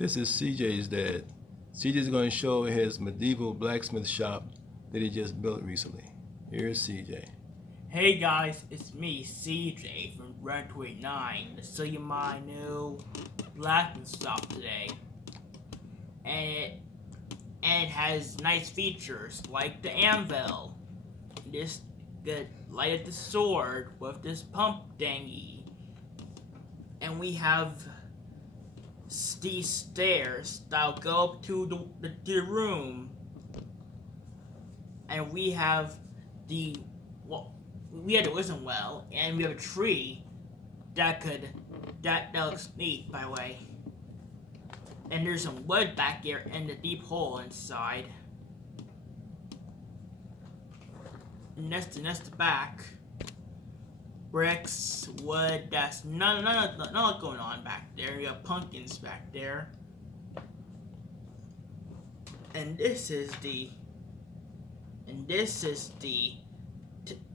This is CJ's dad. CJ's going to show his medieval blacksmith shop that he just built recently. Here's CJ. Hey guys, it's me, CJ from Red 289 to show you my new blacksmith shop today. And it has nice features like the anvil. This could light up the sword with this pump thingy. And we have these stairs that'll go up to the room. And we have the wisdom well, and we have a tree that looks neat, by the way. And there's some wood back here and the deep hole inside. And that's the back. Bricks, wood, that's none going on back there. We have pumpkins back there. And this is the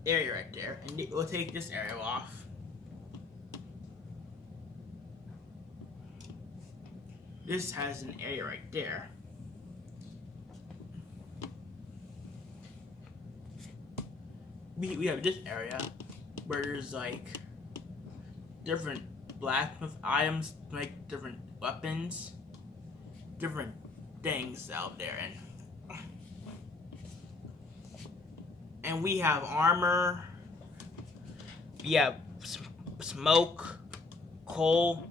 area right there, and we'll take this area off. This has an area right there. We have this area where there's like different blacksmith items to make different weapons, different things out there, and we have armor, we have smoke, coal,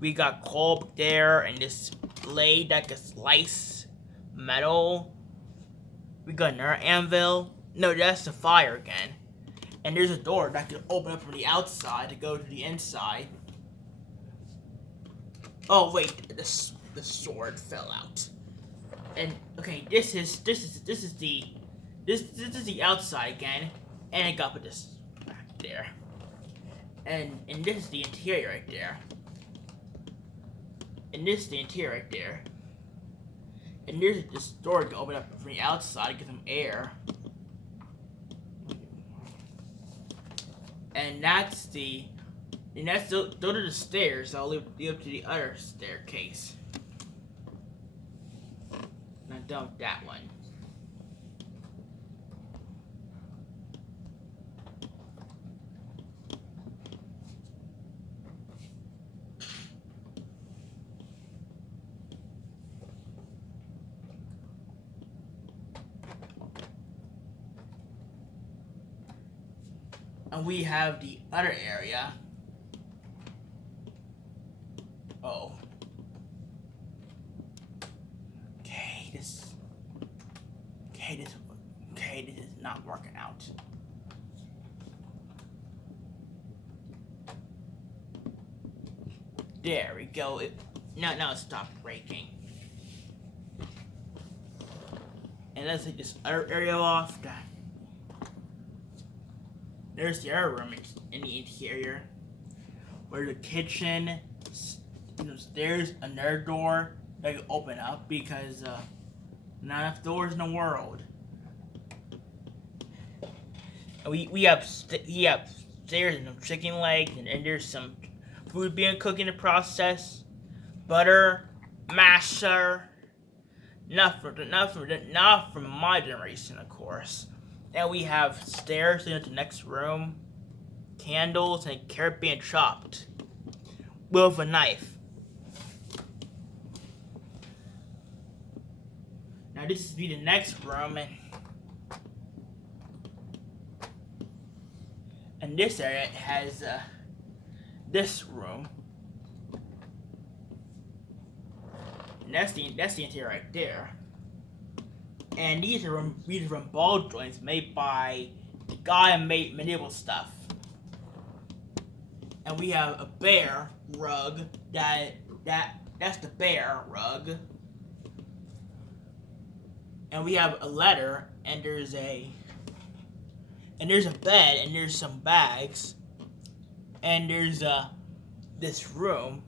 we got coal up there, and this blade that can slice metal, we got another anvil, no, that's the fire again, and there's a door that can open up from the outside to go to the inside. Oh wait, the sword fell out. And okay, this is the outside again, and it got put this back there. And this is the interior right there. And this is the interior right there. And there's this door to open up from the outside to get some air. And those are the stairs that'll lead up to the other staircase. Now dump that one. And we have the other area. Oh. This is not working out. There we go. Now it stopped breaking. And let's take this other area off. There's the other room in the interior, where the kitchen, there's another door that can open up because not enough doors in the world. And we have stairs and some chicken legs, and there's some food being cooked in the process, butter, masher, not from my generation, of course. And we have stairs into the next room, candles, and carrot being chopped with a knife. Now this will be the next room, and this area has this room, and that's the interior right there. And these are from ball joints made by the guy who made medieval stuff. And we have a bear rug that's the bear rug. And we have a ladder, and there's a bed, and there's some bags, and there's this room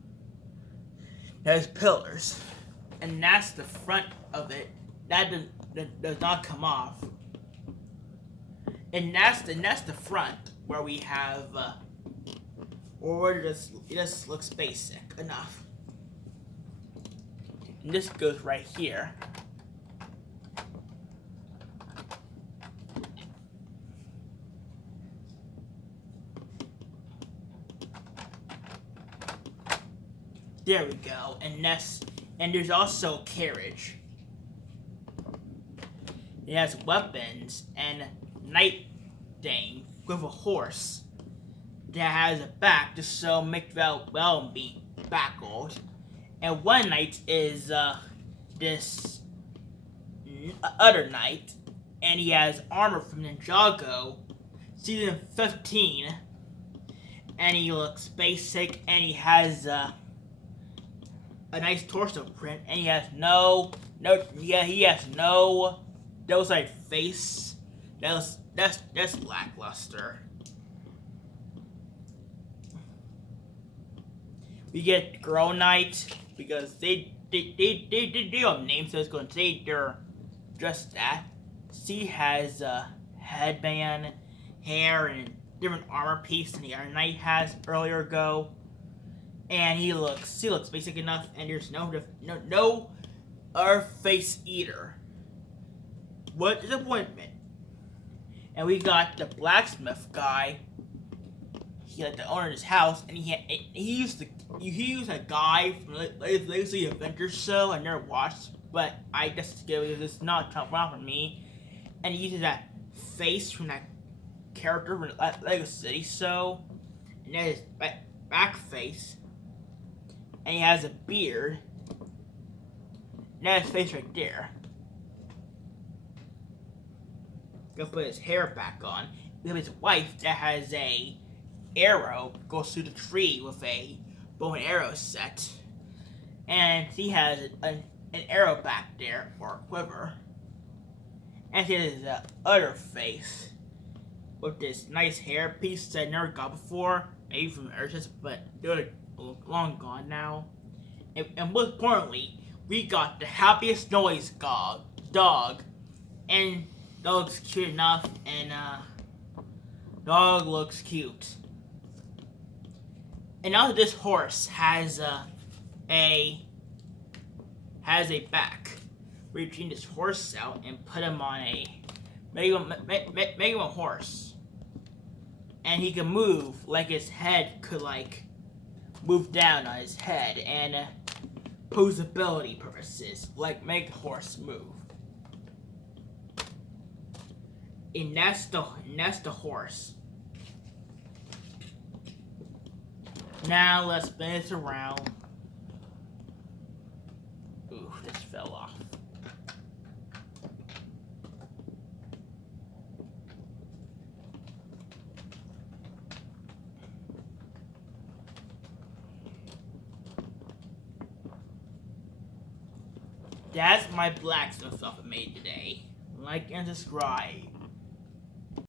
that has pillars, and that's the front of it. That does not come off. And that's the front where we have or it just looks basic enough. And this goes right here. There we go. And there's also a carriage. It has weapons and night thing with a horse that has a back to so make well being backled. And one knight is this other knight, and he has armor from Ninjago season 15, and he looks basic, and he has a nice torso print, and he has he has no those like face. That's lackluster. We get Girl Knight because they have names, so it's going to say they're just that. She has a headband, hair, and different armor piece than the other knight has earlier ago. And she looks basic enough, and there's no other face either. What disappointment! And we got the blacksmith guy. He like the owner of his house, and he used a guy from Legacy Adventure Show. I never watched, but I just give it. It's not wrong for me. And he uses that face from that character from Legacy Show, and then his back face, and he has a beard. And that's his face right there. Gonna put his hair back on. We have his wife that has a arrow goes through the tree with a bow and arrow set, and she has an arrow back there or a quiver, and she has the other face with this nice hair piece that I never got before, maybe from Ursus, but they're long gone now. And most importantly, we got the happiest noise dog, and dog's cute enough, and dog looks cute. And now this horse has a back. We train this horse out and put him on make him a horse, and he can move like his head could like move down on his head, and posability purposes like make the horse move. And that's the horse. Now let's spin this around. Ooh, this fell off. That's my blacksmith stuff I made today. Like and subscribe.